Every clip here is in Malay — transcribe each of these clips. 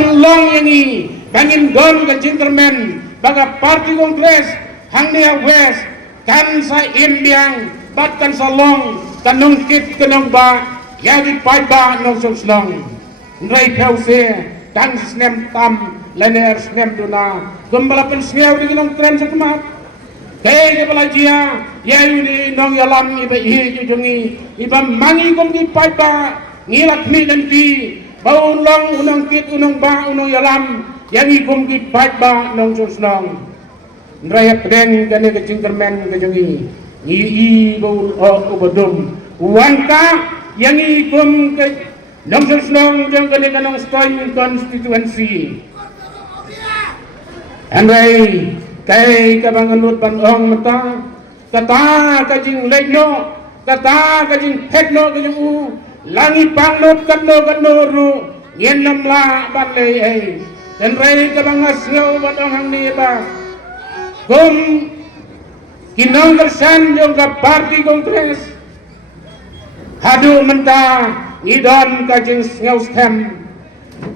penlong ini bangin don ke gentleman baga parti kongres hangnia west kan sa indiang bat kan sa long kanong kit kanong ba yagi pai ba nong song slong nrai pheu se dan snem tam lener snem duna gumbala pen snew di nong tren sa kemat kay ke balajia yayu di nong yalam iba hi jungi iba mangi kom di pai ba ngilak mi dan ti bau long unang kit unang ba unang yalam yang ikum ki pai ba nong song slong nrai pren kane ke cingkermen ke jungi i bau ubadum wanka yang ikum ke nong song jang kane kanong stoin constituency andai kai kabanganut banong mata kata kajing lekno kata kajing petno kajing u langit pangnut kano ru yen namla balai ai dan rai kabangas ngau banong hang ni ba kum kinong kersan jong ka parti kongres hadu menta ngidon kajing ngau stem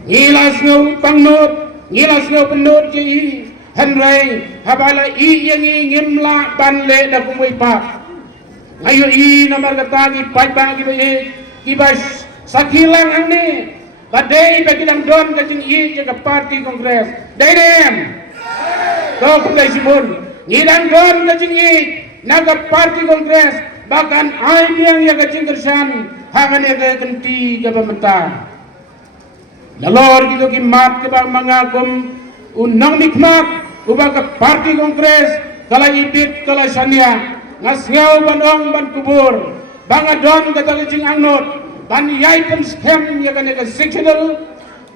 ngilas ngau pangnut ngilas ngau penut ji hanrai habala i yangi ngimla banle da kumui pa ayo i nomor kata ki pai bang ki be kibas sakilang ang ni badai bagi dang don kajing i ke parti kongres dainem to kumlai simun ngidang don kajing i naga parti kongres bahkan ai yang ya kajing kersan hangane ke kenti ke pemerintah lalor gitu ki mat ke bang mangakum unang nikmat ubah ke parti kongres kala ibit kala sania ngasngau banong ban kubur bangadon kata kecing angnot ban yai pen stem ya kan ke sectional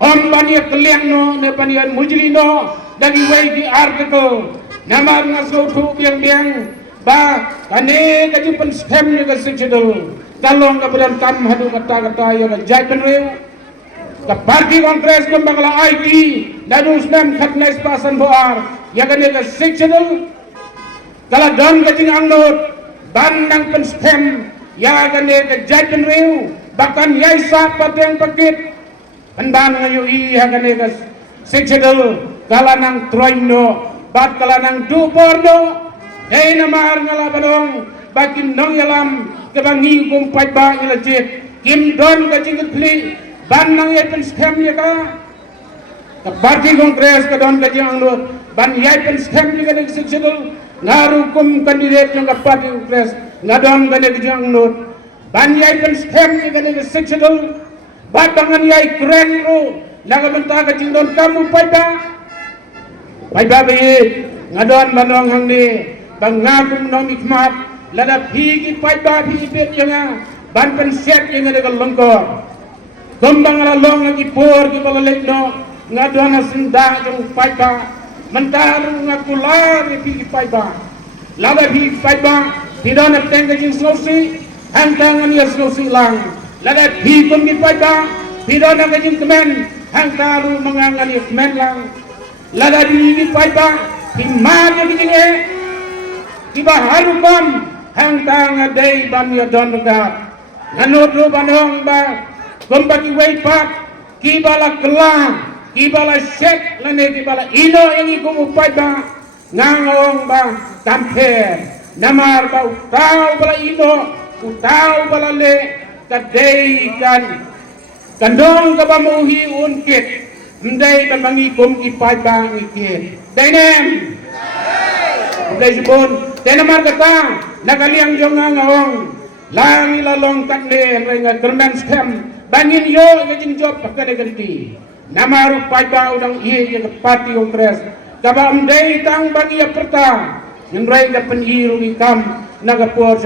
om ban ya keliang no ne ban ya mujlino dagi wai di article nama ngasau tu biang ba kane kecing pen stem ya ke sectional kalong ka badan kam hadu kata ya ke jai pen reu ke parti kongres kembangla IT dadu stem khatnes pasan boar ya kan ke sectional kala don kecing angnot ban nang pen stem ya kan ke jai pen reu bahkan yaisa pateng pakit pendang ngayu i hagan ke sectional kala nang troino bat kala nang duporno hey namar ngala badong bakin nong yalam ke bangi kum pai ba ngilajit kim don ka jingit pli ban nang yapen stem ya ka ke parti kongres ka don ka jing anglo ban yapen stem ya ka sectional ngaru kum kandidat yang ka parti kongres ngadon ka jing anglo ban yai pen stem ni kan ke sectional bat bangan yai kren ro laga menta ka jingdon kamu pai ba be ngadon banong hang ni bangagum no nikmat lada phigi pai ba phi bet yang ban pen set yang ada ke longkor gombang la long lagi por ki bala lekno ngadon asinda jong pai ba mentar ngakular phigi pai ba lada phigi pai ba tidon teng ka jing sosi hantangan ya slow silang lada hikum di pada pidana kajing kemen hantaru mengangan ya kemen lang lada di pada himad ya kajing tiba harukom hantang adai ban ya don regat nganut lu bandong ba kumbaki way pak kibala kelang kibala set lane kibala ino yang ikum pada ngangong ba kamper namar ba utau bala ino utau balale kadai kan kandong kabamuhi unkit ndai bamangi kum ipai bang ikit dainem ndai sipun tenamar kata nakaliang jong ngawong langi lalong katne renga kermen stem bangin yo ngajing job pakade ganti namaru pai ba udang iye ke parti kongres kaba ndai tang bangi ya perta yang renga peniru ikam naga por